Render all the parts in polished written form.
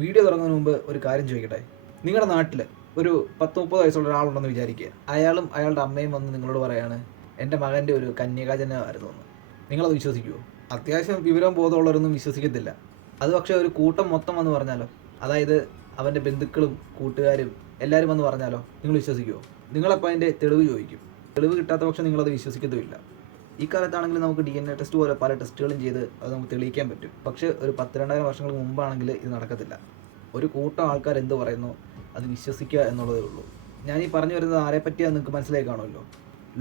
Video തുടങ്ങുന്നതിന് മുമ്പ് ഒരു കാര്യം ചോദിക്കട്ടെ. നിങ്ങളുടെ നാട്ടിൽ ഒരു 10-30 വയസ്സുള്ള ഒരാളുണ്ടെന്ന് വിചാരിക്കുക. അയാളും അയാളുടെ അമ്മയും വന്ന് നിങ്ങളോട് പറയാണ്, എൻ്റെ മകൻ്റെ ഒരു കന്യകാജനനമായിരുന്നു എന്ന്. നിങ്ങളത് വിശ്വസിക്കുമോ? അത്യാവശ്യം വിവരവും ബോധമുള്ളവരൊന്നും വിശ്വസിക്കത്തില്ല. അത് പക്ഷേ ഒരു കൂട്ടം മൊത്തം വന്ന് പറഞ്ഞാലോ, അതായത് അവൻ്റെ ബന്ധുക്കളും കൂട്ടുകാരും എല്ലാവരും വന്ന് പറഞ്ഞാലോ, നിങ്ങൾ വിശ്വസിക്കുമോ? നിങ്ങളപ്പോൾ അതിൻ്റെ തെളിവ് ചോദിക്കും. തെളിവ് കിട്ടാത്ത പക്ഷം നിങ്ങളത് വിശ്വസിക്കത്തുമില്ല. ഈ കാലത്താണെങ്കിൽ നമുക്ക് DNA ടെസ്റ്റ് പോലെ പല ടെസ്റ്റുകളും ചെയ്ത് അത് നമുക്ക് തെളിയിക്കാൻ പറ്റും. പക്ഷേ ഒരു 10-2000 വർഷങ്ങൾക്ക് മുമ്പാണെങ്കിൽ ഇത് നടക്കത്തില്ല. ഒരു കൂട്ടം ആൾക്കാർ എന്ത് പറയുന്നു അത് വിശ്വസിക്കുക എന്നുള്ളതേ ഉള്ളൂ. ഞാൻ ഈ പറഞ്ഞു വരുന്നത് ആരെ പറ്റിയാൽ നിങ്ങൾക്ക് മനസ്സിലായി കാണുമല്ലോ.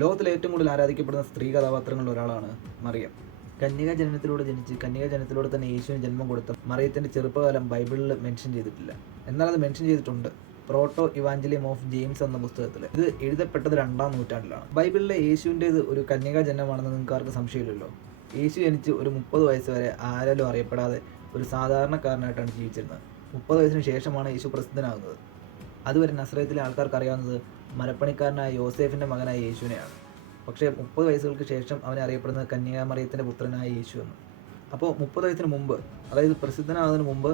ലോകത്തിലെ ഏറ്റവും കൂടുതൽ ആരാധിക്കപ്പെടുന്ന സ്ത്രീ കഥാപാത്രങ്ങളിൽ ഒരാളാണ് മറിയം. കന്യകാ ജനനത്തിലൂടെ ജനിച്ച് കന്യകാ ജനനത്തിലൂടെ തന്നെ യേശുവിന് ജന്മം കൊടുത്ത മറിയത്തിൻ്റെ ചെറുപ്പകാലം ബൈബിളിൽ മെൻഷൻ ചെയ്തിട്ടില്ല. എന്നാൽ അത് മെൻഷൻ ചെയ്തിട്ടുണ്ട് പ്രോട്ടോ ഇവാഞ്ചലിയം ഓഫ് ജെയിംസ് എന്ന പുസ്തകത്തിൽ. ഇത് എഴുതപ്പെട്ടത് 2-ാം നൂറ്റാണ്ടിലാണ്. ബൈബിളിലെ യേശുവിൻ്റേത് ഒരു കന്യകാ ജനനമാണെന്ന് നിങ്ങൾക്ക് ആർക്കും സംശയമില്ലല്ലോ. യേശു ജനിച്ച് ഒരു 30 വയസ്സ് വരെ ആരാലും അറിയപ്പെടാതെ ഒരു സാധാരണക്കാരനായിട്ടാണ് ജീവിച്ചിരുന്നത്. 30 വയസ്സിന് ശേഷമാണ് യേശു പ്രസിദ്ധനാകുന്നത്. അതുവരെ നസ്രയത്തിലെ ആൾക്കാർക്ക് അറിയാവുന്നത് മരപ്പണിക്കാരനായ യോസേഫിൻ്റെ മകനായ യേശുവിനെയാണ്. പക്ഷേ 30 വയസ്സുകൾക്ക് ശേഷം അവനെ അറിയപ്പെടുന്നത് കന്യകാമറിയത്തിൻ്റെ പുത്രനായ യേശു എന്ന്. അപ്പോൾ 30 വയസ്സിന് മുമ്പ്, അതായത് പ്രസിദ്ധനാകുന്നതിന് മുമ്പ്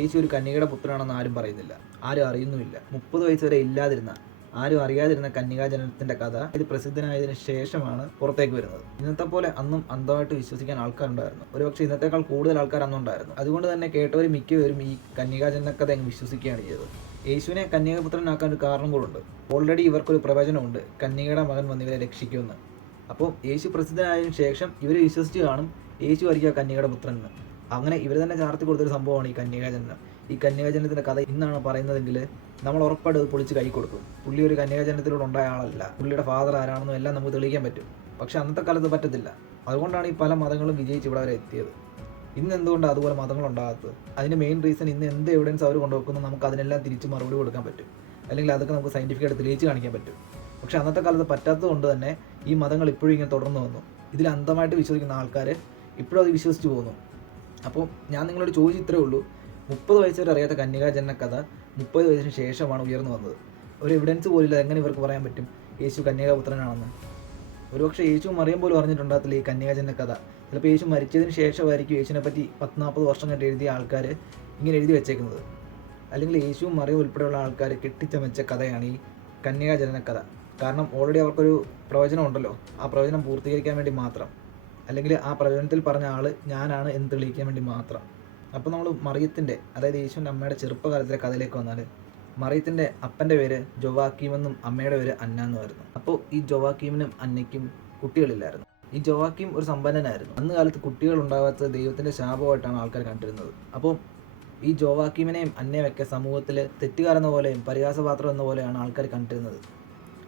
യേശു ഒരു കന്യകയുടെ പുത്രനാണെന്ന് ആരും പറയുന്നില്ല, ആരും അറിയുന്നുമില്ല. 30 വയസ്സ് വരെ ഇല്ലാതിരുന്ന, ആരും അറിയാതിരുന്ന കന്യകാജനനത്തിൻ്റെ കഥ ഇത് പ്രസിദ്ധനായതിനു ശേഷമാണ് പുറത്തേക്ക് വരുന്നത്. ഇന്നത്തെ പോലെ അന്നും അന്ധമായിട്ട് വിശ്വസിക്കാൻ ആൾക്കാരുണ്ടായിരുന്നു. ഒരുപക്ഷെ ഇന്നത്തേക്കാൾ കൂടുതൽ ആൾക്കാർ അന്നുണ്ടായിരുന്നു. അതുകൊണ്ട് തന്നെ കേട്ടവർ മിക്കവരും ഈ കന്യകാജനന കഥ അങ്ങ് വിശ്വസിക്കുകയാണ് ചെയ്തത്. യേശുവിനെ കന്യകപുത്രനാക്കാൻ ഒരു കാരണം കൂടുണ്ട്. ഓൾറെഡി ഇവർക്കൊരു പ്രവചനമുണ്ട്, കന്യകയുടെ മകൻ വന്ന് ഇവരെ രക്ഷിക്കുമെന്ന്. അപ്പോൾ യേശു പ്രസിദ്ധനായതിനു ശേഷം ഇവർ വിശ്വസിച്ച് കാണും യേശു ആയിരിക്കും കന്യകയുടെ പുത്രൻ എന്ന്. അങ്ങനെ ഇവർ തന്നെ ചാർത്തി കൊടുത്തൊരു സംഭവമാണ് ഈ കന്യകാജനനം. ഈ കന്യകാജനത്തിൻ്റെ കഥ ഇന്നാണ് പറയുന്നതെങ്കിൽ നമ്മൾ ഉറപ്പായിട്ട് പൊളിച്ച് കൈ കൊടുക്കും. പുള്ളി ഒരു കന്യകാജനത്തിലൂടെ ഉണ്ടായ ആളല്ല, പുള്ളിയുടെ ഫാദർ ആരാണെന്നും എല്ലാം നമുക്ക് തെളിയിക്കാൻ പറ്റും. പക്ഷെ അന്നത്തെ കാലത്ത് പറ്റത്തില്ല. അതുകൊണ്ടാണ് ഈ പല മതങ്ങളും വിജയിച്ച് ഇവിടെ വരെ എത്തിയത്. ഇന്ന് എന്തുകൊണ്ടാണ് അതുപോലെ മതങ്ങളുണ്ടാകാത്തത്? അതിൻ്റെ മെയിൻ റീസൺ ഇന്ന് എന്ത് എവിഡൻസ് അവർ കൊണ്ടുവെക്കുന്നു നമുക്ക് അതിനെല്ലാം തിരിച്ച് മറുപടി കൊടുക്കാൻ പറ്റും, അല്ലെങ്കിൽ അതൊക്കെ നമുക്ക് സയൻറ്റിഫിക്കായിട്ട് തെളിയിച്ച് കാണിക്കാൻ പറ്റും. പക്ഷെ അന്നത്തെ കാലത്ത് പറ്റാത്തത് കൊണ്ട് തന്നെ ഈ മതങ്ങൾ ഇപ്പോഴും ഇങ്ങനെ തുടർന്നു വന്നു. ഇതിൽ അന്ധമായിട്ട് വിശ്വസിക്കുന്ന ആൾക്കാർ ഇപ്പോഴും അത് വിശ്വസിച്ച് പോകുന്നു. അപ്പോൾ ഞാൻ നിങ്ങളോട് ചോദിച്ചു ഇത്രേ ഉള്ളൂ, 30 വയസ്സ് വരെ അറിയാത്ത കന്യകാജനന കഥ 30 വയസ്സിന് ശേഷമാണ് ഉയർന്നു വന്നത്. ഒരു എവിഡൻസ് പോലില്ല. എങ്ങനെ ഇവർക്ക് പറയാൻ പറ്റും യേശു കന്യകാപുത്രനാണെന്ന്? ഒരുപക്ഷെ യേശു മറിയം പോലും അറിഞ്ഞിട്ടുണ്ടാകത്തില്ല ഈ കന്യകാജനന കഥ. ചിലപ്പോൾ യേശു മരിച്ചതിന് ശേഷമായിരിക്കും യേശുവിനെ പറ്റി 10-40 വർഷം കഴിഞ്ഞ് എഴുതിയ ആൾക്കാർ ഇങ്ങനെ എഴുതി വെച്ചേക്കുന്നത്. അല്ലെങ്കിൽ യേശുവും മറിയം ഉൾപ്പെടെയുള്ള ആൾക്കാർ കെട്ടിച്ചമച്ച കഥയാണ് ഈ കന്യകാജനന കഥ. കാരണം ഓൾറെഡി അവർക്കൊരു പ്രവചനം ഉണ്ടല്ലോ, ആ പ്രവചനം പൂർത്തീകരിക്കാൻ വേണ്ടി മാത്രം, അല്ലെങ്കിൽ ആ പ്രവചനത്തിൽ പറഞ്ഞ ആൾ ഞാനാണ് എന്ന് തെളിയിക്കാൻ വേണ്ടി മാത്രം. അപ്പോൾ നമ്മൾ മറിയത്തിൻ്റെ, അതായത് യേശുവിൻ്റെ അമ്മയുടെ ചെറുപ്പകാലത്തിലെ കഥയിലേക്ക് വന്നാൽ, മറിയത്തിൻ്റെ അപ്പൻ്റെ പേര് ജോവാക്കീമെന്നും അമ്മയുടെ പേര് അന്ന എന്നുമായിരുന്നു. അപ്പോൾ ഈ ജോവാക്കീമിനും അന്നയ്ക്കും കുട്ടികളില്ലായിരുന്നു. ഈ ജോവാക്കീം ഒരു സമ്പന്നനായിരുന്നു. അന്ന് കാലത്ത് കുട്ടികൾ ഉണ്ടാകാത്തത് ദൈവത്തിൻ്റെ ശാപമായിട്ടാണ് ആൾക്കാർ കണ്ടിരുന്നത്. അപ്പോൾ ഈ ജോവാക്കീമിനെയും അന്നയുമൊക്കെ സമൂഹത്തിൽ തെറ്റുകാരെന്ന പോലെയും പരിഹാസപാത്രം എന്ന പോലെയാണ് ആൾക്കാർ കണ്ടിരുന്നത്.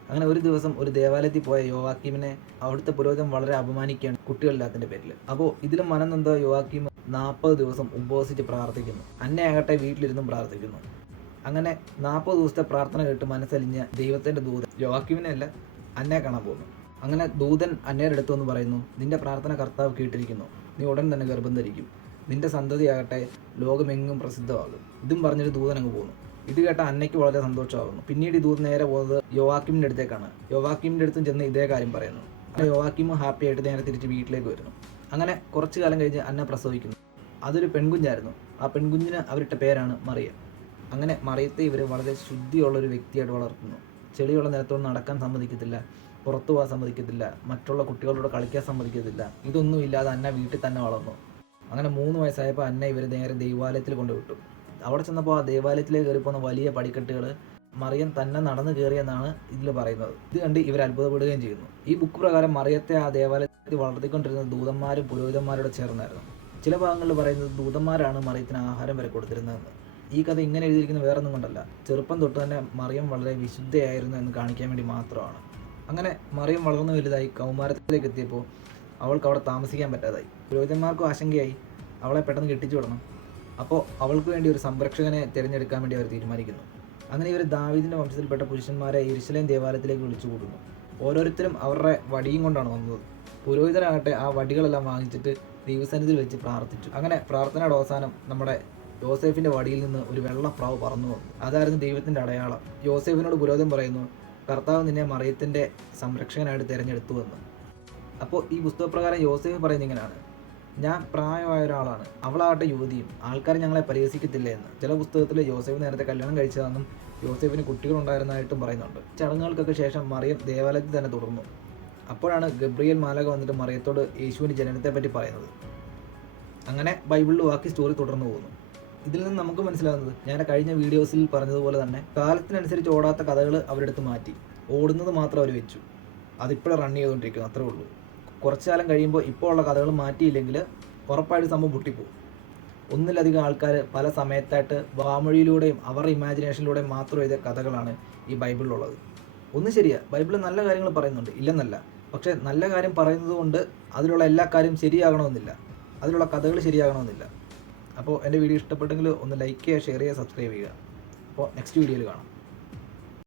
അങ്ങനെ ഒരു ദിവസം ഒരു ദേവാലയത്തിൽ പോയ യോവാക്കീമിനെ അവിടുത്തെ പുരോഹിതൻ വളരെ അപമാനിക്കുകയാണ് കുട്ടികളില്ലാത്തതിൻ്റെ പേരിൽ. അപ്പോൾ ഇതിലും മനംനൊന്ത യോവാക്കീം 40 ദിവസം ഉപവസിച്ച് പ്രാർത്ഥിക്കുന്നു. അന്നയാകട്ടെ വീട്ടിലിരുന്നും പ്രാർത്ഥിക്കുന്നു. അങ്ങനെ 40 ദിവസത്തെ പ്രാർത്ഥന കേട്ട് മനസ്സലിഞ്ഞ ദൈവത്തിൻ്റെ ദൂതൻ യോവാക്കീമിനെ അല്ല അന്നയെ കാണാൻ പോകുന്നു. അങ്ങനെ ദൂതൻ അന്നയുടെ അടുത്ത് വന്ന് പറയുന്നു, നിന്റെ പ്രാർത്ഥന കർത്താവ് കേട്ടിരിക്കുന്നു, നീ ഉടൻ തന്നെ ഗർഭം ധരിക്കും, നിന്റെ സന്തതിയാകട്ടെ ലോകമെങ്ങും പ്രസിദ്ധമാകും. ഇതും പറഞ്ഞൊരു ദൂതൻ അങ്ങ് പോകുന്നു. ഇത് കേട്ട അന്നയ്ക്ക് വളരെ സന്തോഷമാകുന്നു. പിന്നീട് ഈ ദൂതൻ നേരെ പോകുന്നത് യോവാക്കീമിൻ്റെ അടുത്തേക്കാണ്. യോവാക്കീമിൻ്റെ അടുത്തും ചെന്ന് ഇതേ കാര്യം പറയുന്നു. അങ്ങനെ യോവാക്കീമും ഹാപ്പി ആയിട്ട് നേരെ തിരിച്ച് വീട്ടിലേക്ക് വരുന്നു. അങ്ങനെ കുറച്ച് കാലം കഴിഞ്ഞ് അന്ന പ്രസവിക്കുന്നു. അതൊരു പെൺകുഞ്ഞായിരുന്നു. ആ പെൺകുഞ്ഞിന് അവരിട്ട പേരാണ് മറിയം. അങ്ങനെ മറിയത്തെ ഇവർ വളരെ ശുദ്ധിയുള്ളൊരു വ്യക്തിയായിട്ട് വളർത്തുന്നു. ചെളിയുള്ള നിലത്തോട് നടക്കാൻ സമ്മതിക്കത്തില്ല, പുറത്തു പോകാൻ സമ്മതിക്കത്തില്ല, മറ്റുള്ള കുട്ടികളോട് കളിക്കാൻ സമ്മതിക്കത്തില്ല. ഇതൊന്നും ഇല്ലാതെ അന്ന വീട്ടിൽ തന്നെ വളർന്നു. അങ്ങനെ 3 വയസ്സായപ്പോൾ അന്ന ഇവർ നേരെ ദൈവാലയത്തിൽ കൊണ്ടുവിട്ടു. അവിടെ ചെന്നപ്പോൾ ആ ദേവാലയത്തിലേക്ക് കയറിപ്പോകുന്ന വലിയ പടിക്കെട്ടുകൾ മറിയം തന്നെ നടന്നു കയറിയെന്നാണ് ഇതിൽ പറയുന്നത്. ഇത് കണ്ട് ഇവർ അത്ഭുതപ്പെടുകയും ചെയ്യുന്നു. ഈ ബുക്ക് പ്രകാരം മറിയത്തെ ആ ദേവാലയത്തിൽ വളർത്തിക്കൊണ്ടിരുന്നത് ദൂതന്മാരും പുരോഹിതന്മാരോട് ചേർന്നായിരുന്നു. ചില ഭാഗങ്ങളിൽ പറയുന്നത് ദൂതന്മാരാണ് മറിയത്തിന് ആഹാരം വരെ കൊടുത്തിരുന്നതെന്ന്. ഈ കഥ ഇങ്ങനെ എഴുതിയിരിക്കുന്ന വേറൊന്നും കൊണ്ടല്ല, ചെറുപ്പം തൊട്ട് തന്നെ മറിയം വളരെ വിശുദ്ധയായിരുന്നു എന്ന് കാണിക്കാൻ വേണ്ടി മാത്രമാണ്. അങ്ങനെ മറിയം വളർന്നു വലുതായി കൗമാരത്തിലേക്ക് എത്തിയപ്പോൾ അവൾക്ക് അവിടെ താമസിക്കാൻ പറ്റാതായി. പുരോഹിതന്മാർക്കും ആശങ്കയായി, അവളെ പെട്ടെന്ന് കെട്ടിച്ചു വിടണം. അപ്പോൾ അവൾക്ക് വേണ്ടി ഒരു സംരക്ഷകനെ തിരഞ്ഞെടുക്കാൻ വേണ്ടി അവർ തീരുമാനിക്കുന്നു. അങ്ങനെ ഇവർ ദാവീദിൻ്റെ വംശത്തിൽപ്പെട്ട പുരുഷന്മാരെ യെരുശലേം ദേവാലയത്തിലേക്ക് വിളിച്ചു കൂടുന്നു. ഓരോരുത്തരും അവരുടെ വടിയും കൊണ്ടാണ് വന്നത്. പുരോഹിതനാകട്ടെ ആ വടികളെല്ലാം വാങ്ങിച്ചിട്ട് ദൈവസന്നിധിയിൽ വെച്ച് പ്രാർത്ഥിച്ചു. അങ്ങനെ പ്രാർത്ഥനയുടെ അവസാനം നമ്മുടെ യോസേഫിൻ്റെ വടിയിൽ നിന്ന് ഒരു വെള്ളപ്രാവ് പറന്നു വന്നു. അതായിരുന്നു ദൈവത്തിൻ്റെ അടയാളം. യോസേഫിനോട് പുരോഹിതൻ പറയുന്നു, കർത്താവ് നിന്നെ മറിയത്തിൻ്റെ സംരക്ഷകനായിട്ട് തിരഞ്ഞെടുത്തു എന്ന്. അപ്പോൾ ഈ പുസ്തകപ്രകാരം യോസേഫ് പറയുന്നത് ഇങ്ങനെയാണ്, ഞാൻ പ്രായമായ ഒരാളാണ്, അവളാകട്ടെ യുവതിയും, ആൾക്കാർ ഞങ്ങളെ പരിഹസിക്കത്തില്ല എന്ന്. ചില പുസ്തകത്തിൽ യോസേഫ് നേരത്തെ കല്യാണം കഴിച്ചതെന്നും യോസേഫിന് കുട്ടികളുണ്ടായിരുന്നതായിട്ടും പറയുന്നുണ്ട്. ചടങ്ങുകൾക്കൊക്കെ ശേഷം മറിയം ദേവാലയത്തിൽ തന്നെ തുടർന്നു. അപ്പോഴാണ് ഗബ്രിയേൽ മാലാഖ വന്നിട്ട് മറിയത്തോട് യേശുവിൻ്റെ ജനനത്തെ പറ്റി പറയുന്നത്. അങ്ങനെ ബൈബിളിൽ ബാക്കി സ്റ്റോറി തുടർന്നു പോകുന്നു. ഇതിൽ നിന്ന് നമുക്ക് മനസ്സിലാകുന്നത്, ഞാൻ കഴിഞ്ഞ വീഡിയോസിൽ പറഞ്ഞതുപോലെ തന്നെ കാലത്തിനനുസരിച്ച് ഓടാത്ത കഥകൾ അവരെടുത്ത് മാറ്റി ഓടുന്നത് മാത്രം അവർ വെച്ചു. അതിപ്പോഴും റൺ ചെയ്തുകൊണ്ടിരിക്കുന്നു, അത്രേ ഉള്ളൂ. കുറച്ചു കാലം കഴിയുമ്പോൾ ഇപ്പോൾ ഉള്ള കഥകൾ മാറ്റിയില്ലെങ്കിൽ ഉറപ്പായിട്ട് സംഭവം പൊട്ടിപ്പോകും. ഒന്നിലധികം ആൾക്കാർ പല സമയത്തായിട്ട് വാമൊഴിയിലൂടെയും അവരുടെ ഇമാജിനേഷനിലൂടെയും മാത്രം എഴുതിയ കഥകളാണ് ഈ ബൈബിളിലുള്ളത്. ഒന്ന് ശരിയാ, ബൈബിളിൽ നല്ല കാര്യങ്ങൾ പറയുന്നുണ്ട്, ഇല്ലെന്നല്ല. പക്ഷേ നല്ല കാര്യം പറയുന്നത് കൊണ്ട് അതിലുള്ള എല്ലാ കാര്യം ശരിയാകണമെന്നില്ല, അതിലുള്ള കഥകൾ ശരിയാകണമെന്നില്ല. അപ്പോൾ എൻ്റെ വീഡിയോ ഇഷ്ടപ്പെട്ടെങ്കിൽ ഒന്ന് ലൈക്ക് ചെയ്യുക, ഷെയർ ചെയ്യുക, സബ്സ്ക്രൈബ് ചെയ്യുക. അപ്പോൾ നെക്സ്റ്റ് വീഡിയോയിൽ കാണാം.